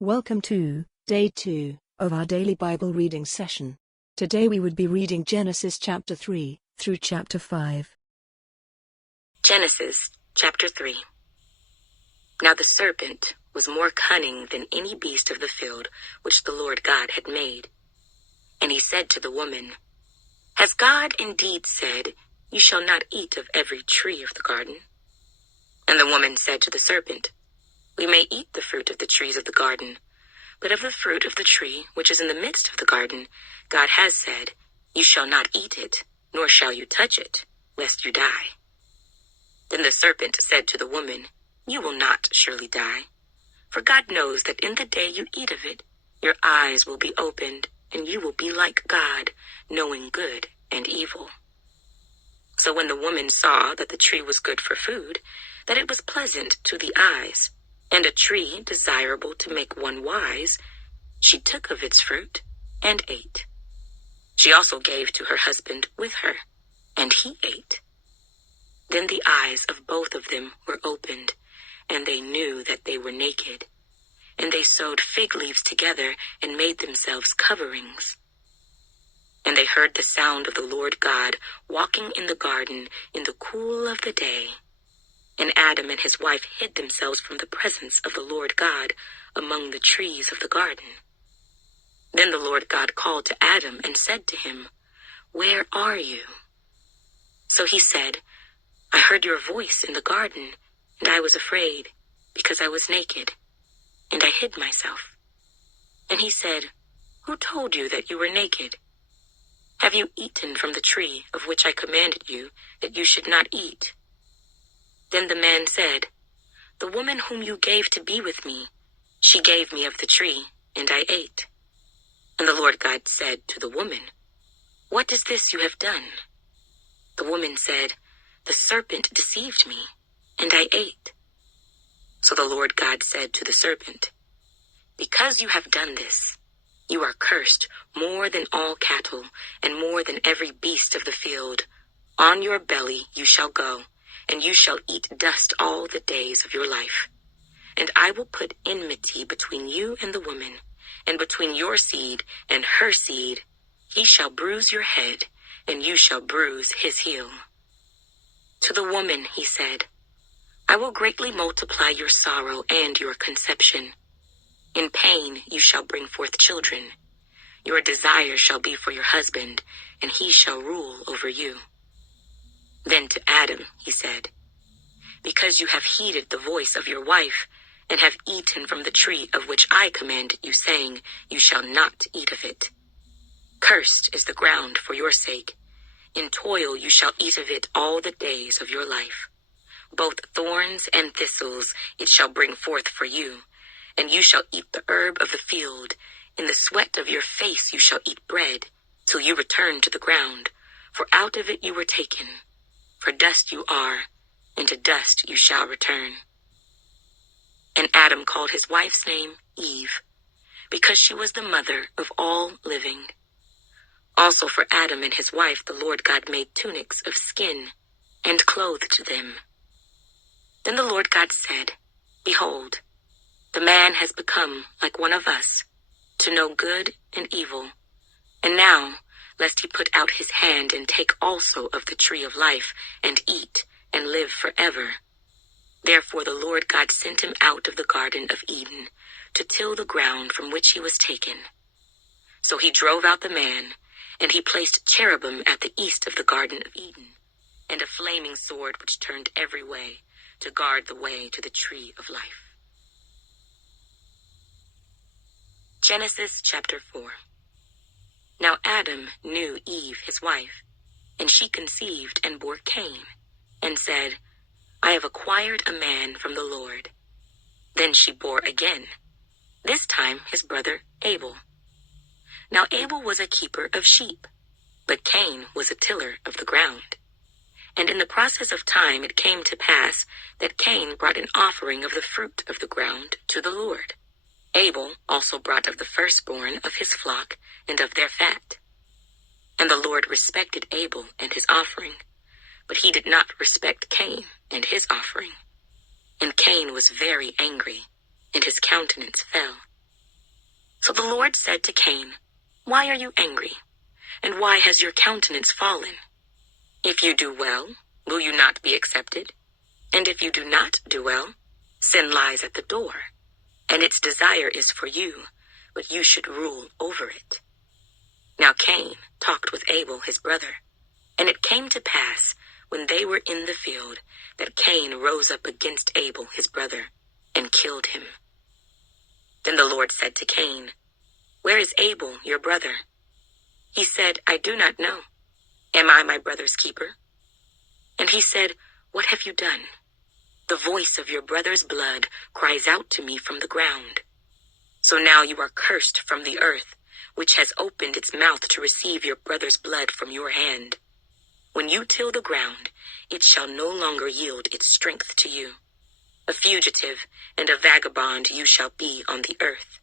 Welcome to Day 2 of our daily Bible reading session. Today we would be reading Genesis chapter 3 through chapter 5. Genesis chapter 3. Now the serpent was more cunning than any beast of the field which the Lord God had made. And he said to the woman, Has God indeed said, You shall not eat of every tree of the garden? And the woman said to the serpent, We may eat the fruit of the trees of the garden, but of the fruit of the tree which is in the midst of the garden, God has said, You shall not eat it, nor shall you touch it, lest you die. Then the serpent said to the woman, You will not surely die, for God knows that in the day you eat of it, your eyes will be opened, and you will be like God, knowing good and evil. So when the woman saw that the tree was good for food, that it was pleasant to the eyes, and a tree desirable to make one wise, she took of its fruit and ate. She also gave to her husband with her, and he ate. Then the eyes of both of them were opened, and they knew that they were naked. And they sewed fig leaves together and made themselves coverings. And they heard the sound of the Lord God walking in the garden in the cool of the day. And Adam and his wife hid themselves from the presence of the Lord God among the trees of the garden. Then the Lord God called to Adam and said to him, Where are you? So he said, I heard your voice in the garden, and I was afraid, because I was naked, and I hid myself. And he said, Who told you that you were naked? Have you eaten from the tree of which I commanded you that you should not eat? Then the man said, The woman whom you gave to be with me, she gave me of the tree, and I ate. And the Lord God said to the woman, What is this you have done? The woman said, The serpent deceived me, and I ate. So the Lord God said to the serpent, Because you have done this, you are cursed more than all cattle, and more than every beast of the field. On your belly you shall go, and you shall eat dust all the days of your life. And I will put enmity between you and the woman, and between your seed and her seed. He shall bruise your head, and you shall bruise his heel. To the woman he said, I will greatly multiply your sorrow and your conception. In pain you shall bring forth children. Your desire shall be for your husband, and he shall rule over you. Then to Adam he said, Because you have heeded the voice of your wife, and have eaten from the tree of which I commanded you, saying, You shall not eat of it. Cursed is the ground for your sake. In toil you shall eat of it all the days of your life. Both thorns and thistles it shall bring forth for you, and you shall eat the herb of the field. In the sweat of your face you shall eat bread, till you return to the ground, for out of it you were taken. For dust you are, and to dust you shall return. And Adam called his wife's name Eve, because she was the mother of all living. Also for Adam and his wife the Lord God made tunics of skin, and clothed them. Then the Lord God said, Behold, the man has become like one of us, to know good and evil. And now, lest he put out his hand and take also of the tree of life, and eat, and live forever. Therefore the Lord God sent him out of the Garden of Eden, to till the ground from which he was taken. So he drove out the man, and he placed cherubim at the east of the Garden of Eden, and a flaming sword which turned every way, to guard the way to the tree of life. Genesis chapter 4. Now Adam knew Eve his wife, and she conceived and bore Cain, and said, I have acquired a man from the Lord. Then she bore again, this time his brother Abel. Now Abel was a keeper of sheep, but Cain was a tiller of the ground. And in the process of time it came to pass that Cain brought an offering of the fruit of the ground to the Lord. Abel also brought of the firstborn of his flock and of their fat. And the Lord respected Abel and his offering, but he did not respect Cain and his offering. And Cain was very angry, and his countenance fell. Lord said to Cain, "Why are you angry? And why has your countenance fallen? If you do well, will you not be accepted? And if you do not do well, sin lies at the door, and its desire is for you, but you should rule over it." Now Cain talked with Abel his brother, and it came to pass, when they were in the field, that Cain rose up against Abel his brother, and killed him. Then the Lord said to Cain, "Where is Abel your brother?" He said, "I do not know. Am I my brother's keeper?" And he said, "What have you done? The voice of your brother's blood cries out to me from the ground. So now you are cursed from the earth, which has opened its mouth to receive your brother's blood from your hand. When you till the ground, it shall no longer yield its strength to you. A fugitive and a vagabond you shall be on the earth."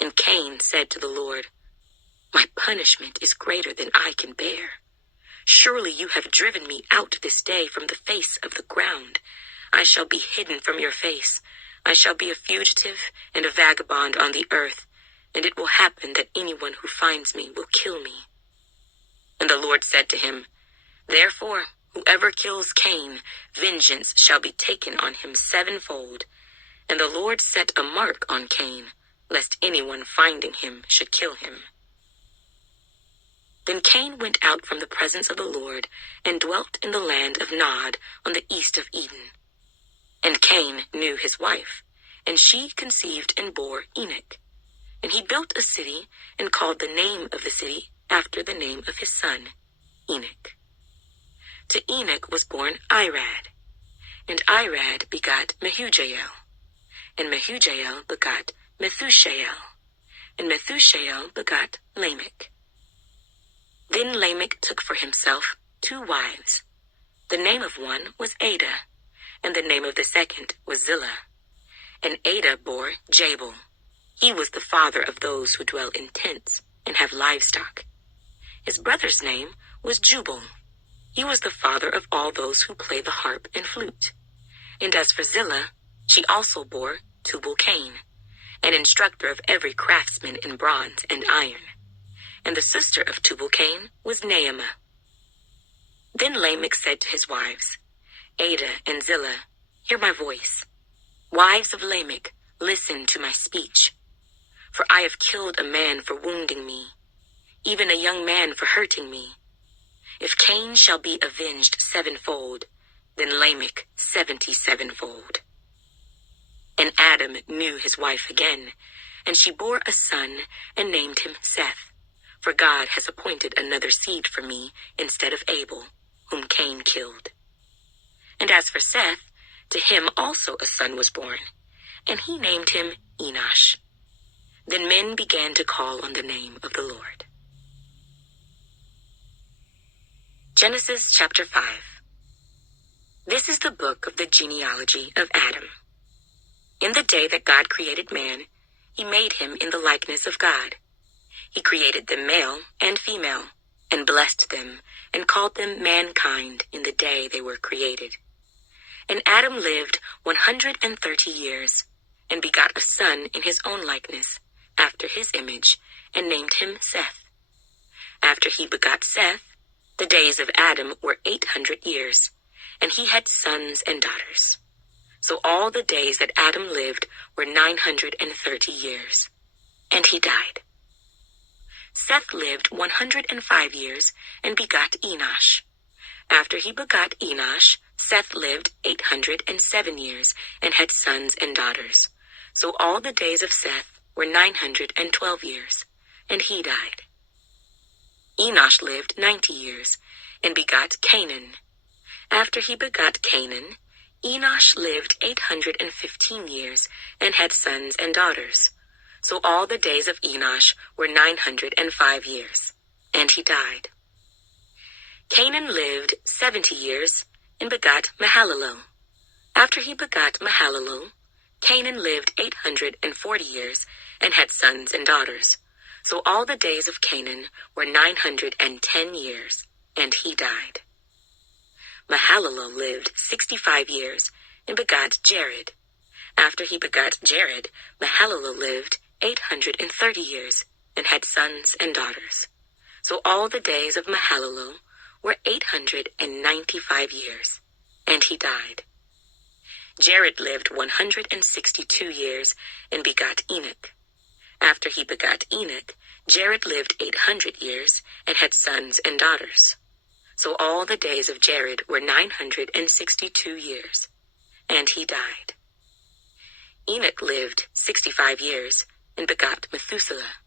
And Cain said to the Lord, "My punishment is greater than I can bear. Surely you have driven me out this day from the face of the ground. I shall be hidden from your face. I shall be a fugitive and a vagabond on the earth, and it will happen that anyone who finds me will kill me." And the Lord said to him, "Therefore, whoever kills Cain, vengeance shall be taken on him sevenfold." And the Lord set a mark on Cain, lest anyone finding him should kill him. Then Cain went out from the presence of the Lord, and dwelt in the land of Nod on the east of Eden. And Cain knew his wife, and she conceived and bore Enoch. And he built a city, and called the name of the city after the name of his son, Enoch. To Enoch was born Irad, and Irad begot Mehujael, and Mehujael begot Methushael, and Methushael begot Lamech. Then Lamech took for himself 2 wives. The name of one was Ada, and the name of the second was Zillah. And Ada bore Jabal. He was the father of those who dwell in tents and have livestock. His brother's name was Jubal. He was the father of all those who play the harp and flute. And as for Zillah, she also bore Tubal-Cain, an instructor of every craftsman in bronze and iron. And the sister of Tubal-Cain was Naamah. Then Lamech said to his wives, "Ada and Zillah, hear my voice. Wives of Lamech, listen to my speech. For I have killed a man for wounding me, even a young man for hurting me. If Cain shall be avenged sevenfold, then Lamech 77-fold." And Adam knew his wife again, and she bore a son and named him Seth. For God has appointed another seed for me instead of Abel, whom Cain killed. And as for Seth, to him also a son was born, and he named him Enosh. Then men began to call on the name of the Lord. Genesis chapter 5. This is the book of the genealogy of Adam. In the day that God created man, he made him in the likeness of God. He created them male and female, and blessed them, and called them mankind in the day they were created. And Adam lived 130 years, and begot a son in his own likeness, after his image, and named him Seth. After he begot Seth, the days of Adam were 800 years, and he had sons and daughters. So all the days that Adam lived were 930 years, and he died. Seth lived 105 years and begot Enosh. After he begot Enosh, Seth lived 807 years and had sons and daughters. So all the days of Seth were 912 years, and he died. Enosh lived 90 years and begot Canaan. After he begot Canaan, Enosh lived 815 years and had sons and daughters. So all the days of Enosh were 905 years, and he died. Canaan lived 70 years and begot Mahalalel. After he begot Mahalalel, Canaan lived 840 years and had sons and daughters. So all the days of Canaan were 910 years, and he died. Mahalalel lived 65 years and begot Jared. After he begot Jared, Mahalalel lived 830 years and had sons and daughters. So all the days of Mahalalel were 895 years, and he died. Jared lived 162 years and begot Enoch. After he begot Enoch, Jared lived 800 years and had sons and daughters. So all the days of Jared were 962 years, and he died. Enoch lived 65 years and begot Methuselah.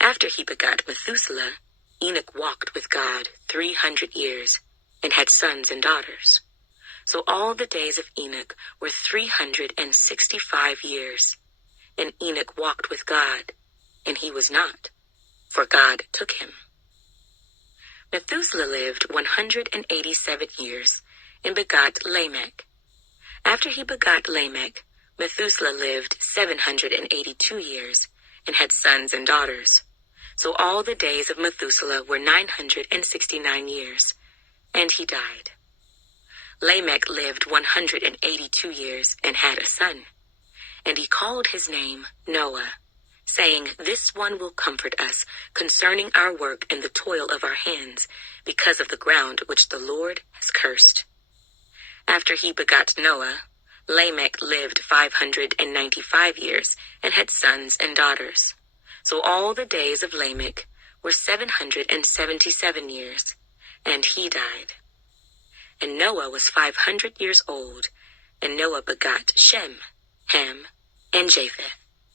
After he begot Methuselah, Enoch walked with God 300 years and had sons and daughters. So all the days of Enoch were 365 years. And Enoch walked with God, and he was not, for God took him. Methuselah lived 187 years and begot Lamech. After he begot Lamech, Methuselah lived 782 years and had sons and daughters. So all the days of Methuselah were 969 years, and he died. Lamech lived 182 years and had a son. And he called his name Noah, saying, "This one will comfort us concerning our work and the toil of our hands, because of the ground which the Lord has cursed." After he begot Noah, Lamech lived 595 years and had sons and daughters. So all the days of Lamech were 777 years, and he died. And Noah was 500 years old, and Noah begot Shem, Ham, and Japheth.